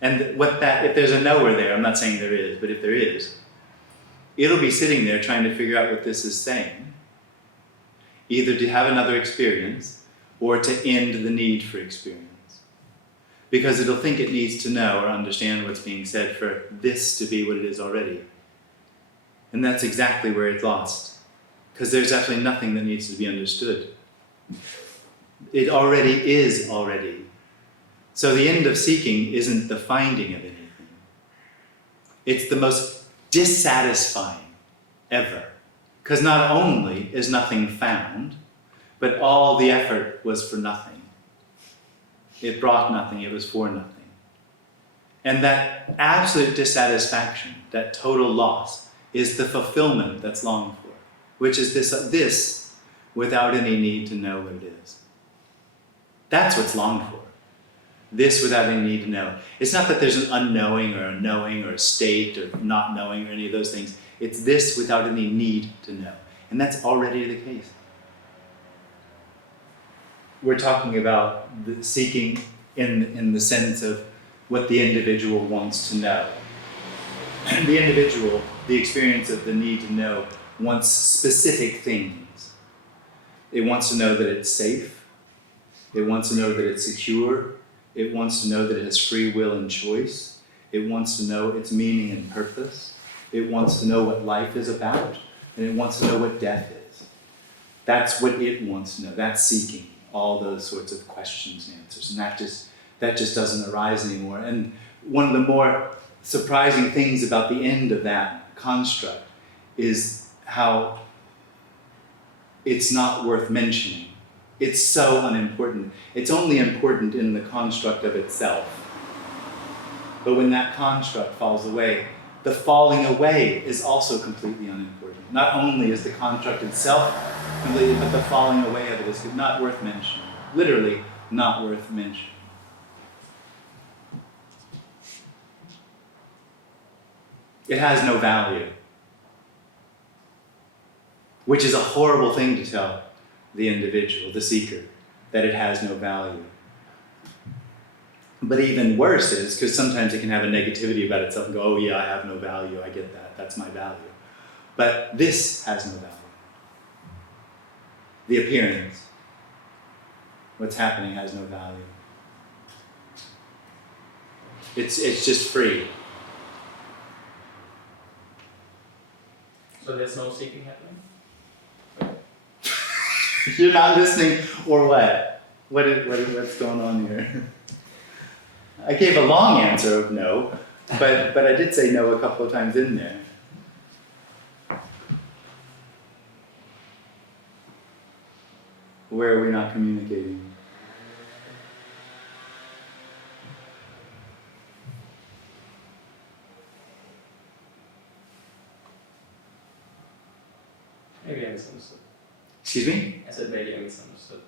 And what that, if there's a knower there, I'm not saying there is, but if there is, it'll be sitting there trying to figure out what this is saying, either to have another experience or to end the need for experience. Because it'll think it needs to know or understand what's being said for this to be what it is already. And that's exactly where it's lost. Because there's absolutely nothing that needs to be understood. It already is already. So the end of seeking isn't the finding of anything. It's the most dissatisfying ever. Because not only is nothing found, but all the effort was for nothing. It brought nothing, it was for nothing. And that absolute dissatisfaction, that total loss, is the fulfillment that's longed for, which is this without any need to know what it is. That's what's longed for. This without any need to know. It's not that there's an unknowing or a knowing or a state or not knowing or any of those things. It's this without any need to know. And that's already the case. We're talking about the seeking in the sense of what the individual wants to know. And the individual, the experience of the need to know, wants specific things. It wants to know that it's safe. It wants to know that it's secure. It wants to know that it has free will and choice. It wants to know its meaning and purpose. It wants to know what life is about. And it wants to know what death is. That's what it wants to know. That's seeking all those sorts of questions and answers. And that just doesn't arise anymore. And one of the more surprising things about the end of that construct is how it's not worth mentioning. It's so unimportant. It's only important in the construct of itself. But when that construct falls away, the falling away is also completely unimportant. Not only is the construct itself completely, but the falling away of it is not worth mentioning. Literally, not worth mentioning. It has no value. Which is a horrible thing to tell the individual, the seeker, that it has no value. But even worse is, because sometimes it can have a negativity about itself and go, oh yeah, I have no value, I get that, that's my value. But this has no value. The appearance, what's happening has no value. It's just free. So there's no seeking happening? You're not listening, or what? What's going on here? I gave a long answer of no, but I did say no a couple of times in there. Where are we not communicating? Maybe I misunderstood. Excuse me? I said maybe I misunderstood.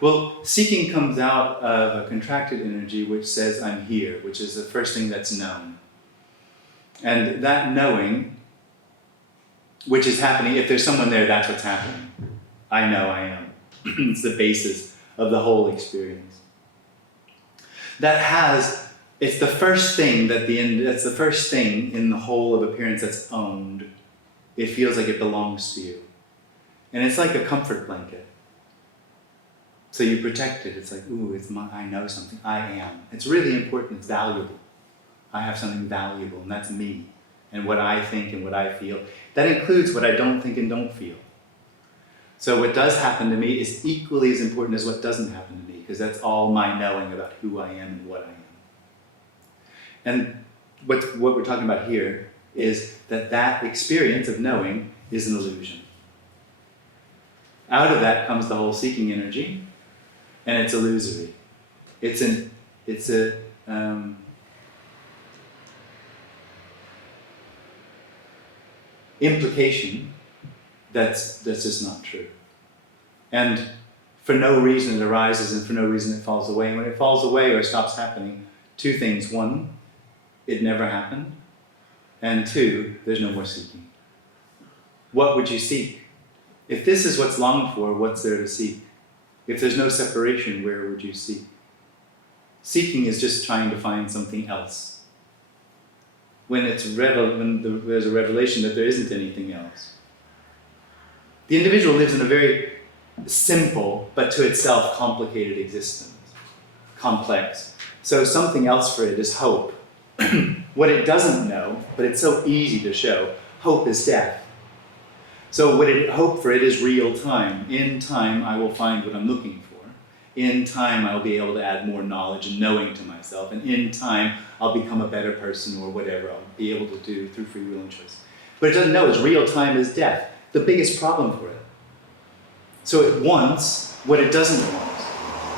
Well, seeking comes out of a contracted energy which says, I'm here, which is the first thing that's known. And that knowing, which is happening, if there's someone there, that's what's happening. I know I am. It's the basis of the whole experience. It's the first thing that's the first thing in the whole of appearance that's owned. It feels like it belongs to you. And it's like a comfort blanket. So you protect it. It's like, ooh, it's my, I know something. I am. It's really important. It's valuable. I have something valuable, and that's me. And what I think and what I feel. That includes what I don't think and don't feel. So what does happen to me is equally as important as what doesn't happen to me, because that's all my knowing about who I am and what I am. And what we're talking about here is that experience of knowing is an illusion. Out of that comes the whole seeking energy, and it's illusory. It's a implication that's just not true. And for no reason it arises and for no reason it falls away. And when it falls away or stops happening, two things. One, it never happened. And two, there's no more seeking. What would you seek? If this is what's longed for, what's there to seek? If there's no separation, where would you seek? Seeking is just trying to find something else. When there's a revelation that there isn't anything else. The individual lives in a very simple, but to itself complicated existence. Complex. So something else for it is hope. What it doesn't know, but it's so easy to show, hope is death. So hope for it is real time. In time, I will find what I'm looking for. In time, I'll be able to add more knowledge and knowing to myself. And in time, I'll become a better person or whatever I'll be able to do through free will and choice. But it doesn't know its real time is death. The biggest problem for it. So it wants what it doesn't want.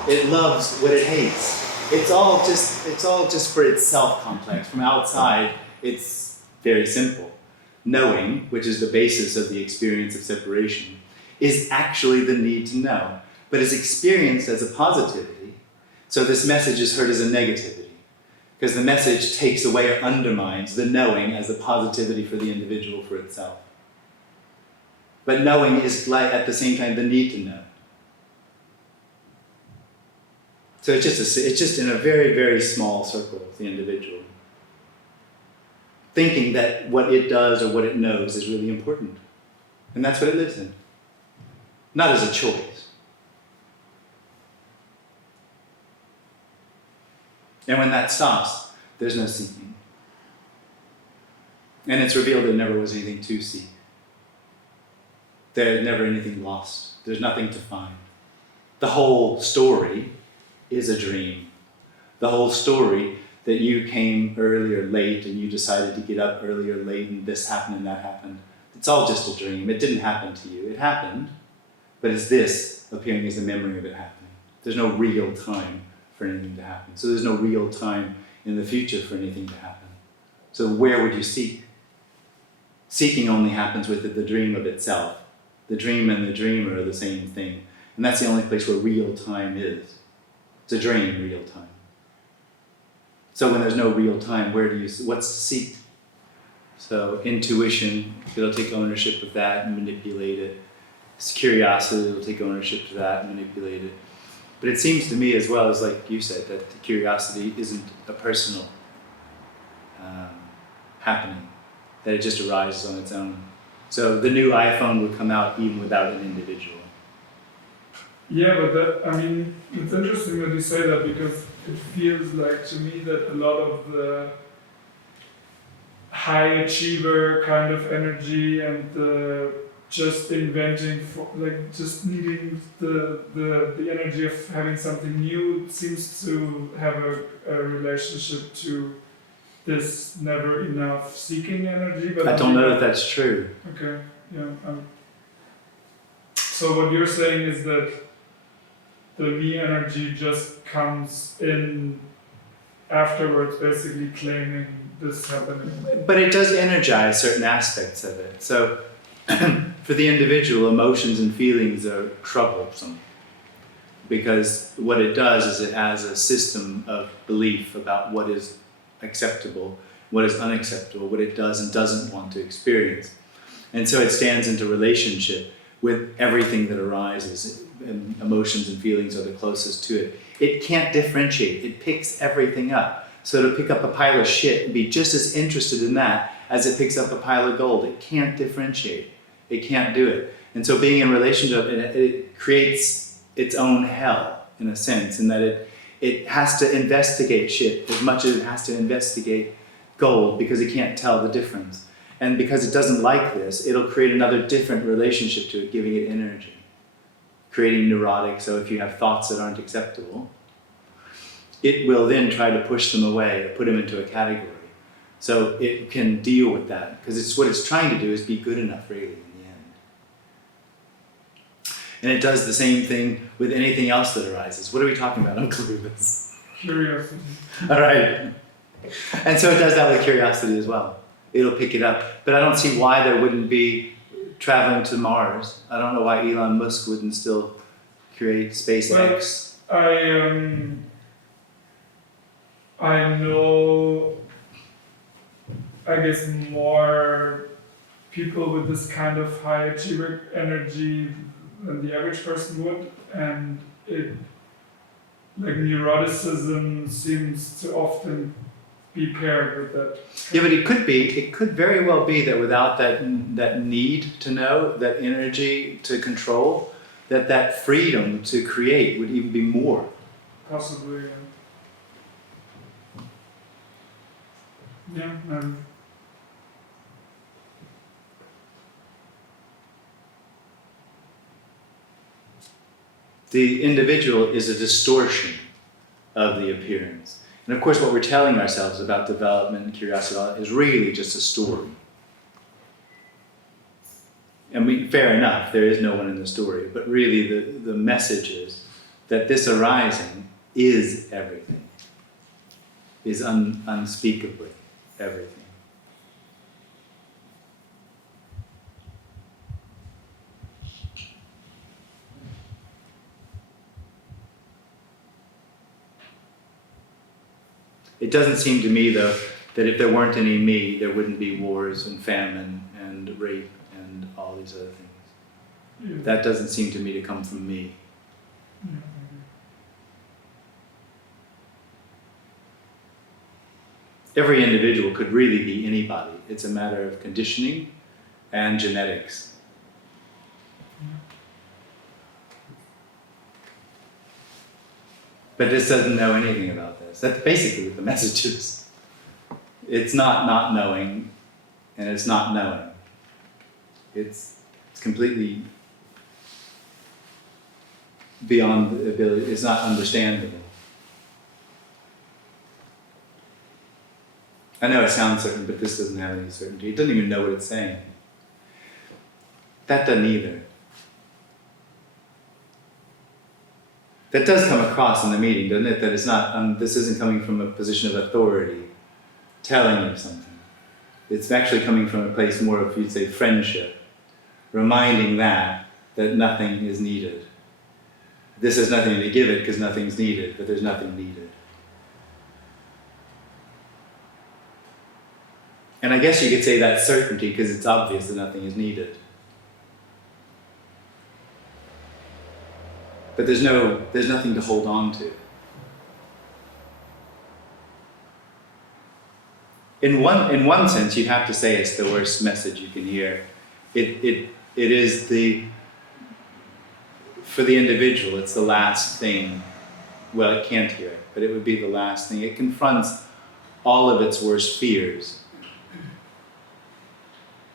It loves what it hates. It's all just for itself complex. From outside, it's very simple. Knowing, which is the basis of the experience of separation, is actually the need to know, but is experienced as a positivity. So this message is heard as a negativity, because the message takes away or undermines the knowing as the positivity for the individual for itself. But knowing is like at the same time the need to know. So it's just in a very, very small circle of the individual. Thinking that what it does or what it knows is really important. And that's what it lives in. Not as a choice. And when that stops, there's no seeking. And it's revealed there never was anything to seek. There's never anything lost. There's nothing to find. The whole story is a dream. The whole story that you came early or late and you decided to get up early or late and this happened and that happened. It's all just a dream. It didn't happen to you. It happened, but it's this appearing as a memory of it happening. There's no real time for anything to happen. So there's no real time in the future for anything to happen. So where would you seek? Seeking only happens with the dream of itself. The dream and the dreamer are the same thing. And that's the only place where real time is. It's a dream, real time. So when there's no real time, what's to seek? So intuition, it'll take ownership of that and manipulate it. It's curiosity, it'll take ownership of that and manipulate it. But it seems to me as well, as like you said, that the curiosity isn't a personal happening, that it just arises on its own. So the new iPhone would come out even without an individual. Yeah, but it's interesting that you say that because it feels like to me that a lot of the high achiever kind of energy and the just inventing, just needing the energy of having something new seems to have a relationship to this never enough seeking energy. But I don't know if that's true. Okay, yeah. So what you're saying is that the me energy just comes in afterwards, basically claiming this happening. But it does energize certain aspects of it. So for the individual, emotions and feelings are troublesome because what it does is it has a system of belief about what is acceptable, what is unacceptable, what it does and doesn't want to experience. And so it stands into relationship with everything that arises, and emotions and feelings are the closest to it. It can't differentiate, it picks everything up. So it'll pick up a pile of shit and be just as interested in that as it picks up a pile of gold. It can't differentiate, it can't do it. And so being in relationship, it creates its own hell, in a sense, in that it has to investigate shit as much as it has to investigate gold because it can't tell the difference. And because it doesn't like this, it'll create another different relationship to it, giving it energy. Creating neurotic, so if you have thoughts that aren't acceptable, it will then try to push them away or put them into a category. So it can deal with that, because what it's trying to do is be good enough really in the end. And it does the same thing with anything else that arises. What are we talking about? I'm clueless. Curiosity. All right. And so it does that with curiosity as well. It'll pick it up. But I don't see why there wouldn't be traveling to Mars. I don't know why Elon Musk wouldn't still create space Well, X? I know, I guess, more people with this kind of high achiever energy than the average person would, and it, like, neuroticism seems to often be paired with that. Yeah, but it could very well be that without that need to know, that energy to control, that freedom to create would even be more. Possibly, yeah. The individual is a distortion of the appearance. And of course what we're telling ourselves about development and curiosity is really just a story. And fair enough, there is no one in the story, but really the message is that this arising is everything, is unspeakably everything. It doesn't seem to me, though, that if there weren't any me, there wouldn't be wars and famine and rape and all these other things. Yeah. That doesn't seem to me to come from me. Yeah. Every individual could really be anybody. It's a matter of conditioning and genetics. But this doesn't know anything about this. That's basically what the message is. It's not knowing, and it's not knowing. It's completely beyond the ability, it's not understandable. I know it sounds certain, but this doesn't have any certainty. It doesn't even know what it's saying. That doesn't either. That does come across in the meeting, doesn't it? That it's not, this isn't coming from a position of authority, telling you something. It's actually coming from a place more of, you'd say, friendship, reminding that nothing is needed. This has nothing to give it because nothing's needed, but there's nothing needed. And I guess you could say that's certainty because it's obvious that nothing is needed. But there's nothing to hold on to. In one sense, you'd have to say it's the worst message you can hear. It is for the individual, it's the last thing. Well, it can't hear it, but it would be the last thing. It confronts all of its worst fears.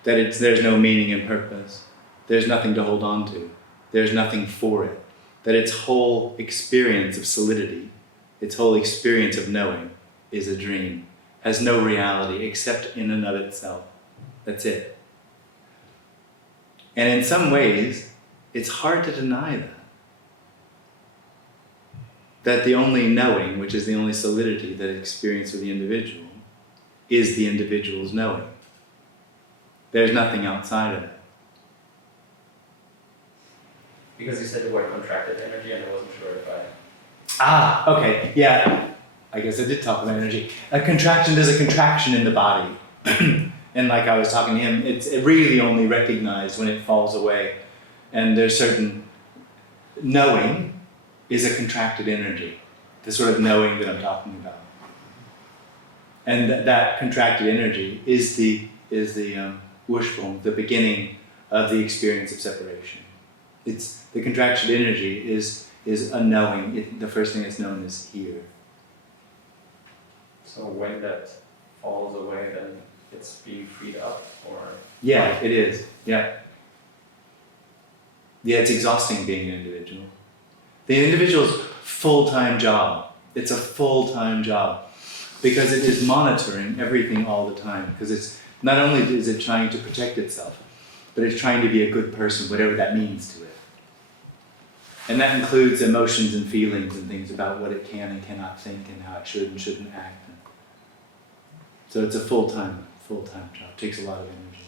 That there's no meaning and purpose. There's nothing to hold on to. There's nothing for it. That its whole experience of solidity, its whole experience of knowing is a dream, has no reality except in and of itself. That's it. And in some ways, it's hard to deny that. That the only knowing, which is the only solidity that experience of the individual, is the individual's knowing. There's nothing outside of it. Because you said the word contracted energy and I wasn't sure if I... Ah, okay, yeah. I guess I did talk about energy. There's a contraction in the body. And like I was talking to him, it's really only recognized when it falls away. And there's certain knowing is a contracted energy. The sort of knowing that I'm talking about. And that contracted energy is the Ursprung, the beginning of the experience of separation. It's the contraction energy is a knowing. The first thing that's known is here. So when that falls away, then it's being freed up, or? Yeah, it is. Yeah. Yeah, it's exhausting being an individual. The individual's full-time job. It's a full-time job because it is monitoring everything all the time. Because it's not only is it trying to protect itself, but it's trying to be a good person, whatever that means to it. And that includes emotions and feelings and things about what it can and cannot think and how it should and shouldn't act. So it's a full-time job. It takes a lot of energy.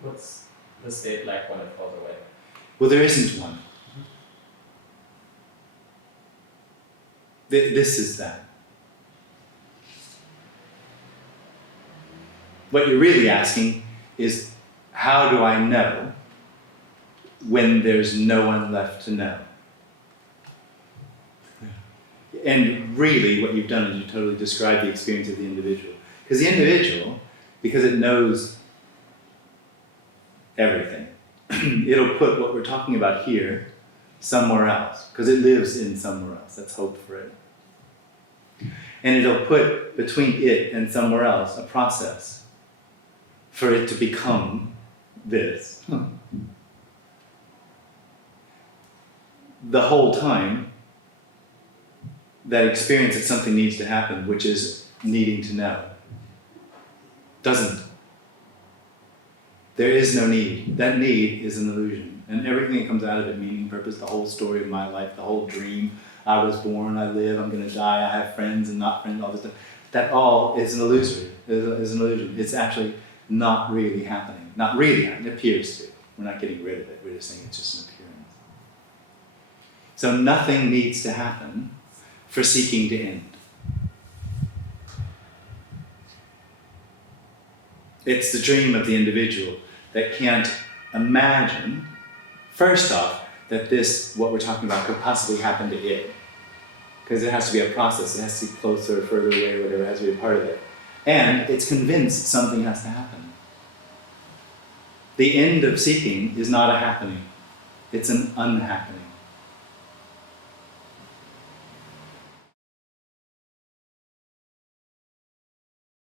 What's the state like when it falls away? Well, there isn't one. This is that. What you're really asking is, how do I know when there's no one left to know? And really what you've done is you totally described the experience of the individual. Because the individual, because it knows everything, it'll put what we're talking about here somewhere else, because it lives in somewhere else. That's hope for it. And it'll put between it and somewhere else a process for it to become this. The whole time, that experience that something needs to happen, which is needing to know, doesn't. There is no need. That need is an illusion. And everything that comes out of it, meaning, purpose, the whole story of my life, the whole dream, I was born, I live, I'm going to die, I have friends and not friends, all this stuff, that all is an illusory, is an illusion. It's actually not really happening. Not really happening. It appears to. We're not getting rid of it. We're just saying it's just an appearance. So nothing needs to happen for seeking to end. It's the dream of the individual that can't imagine, first off, that this, what we're talking about, could possibly happen to it. Because it has to be a process, it has to be closer, further away, or whatever, it has to be a part of it. And it's convinced something has to happen. The end of seeking is not a happening, it's an unhappening.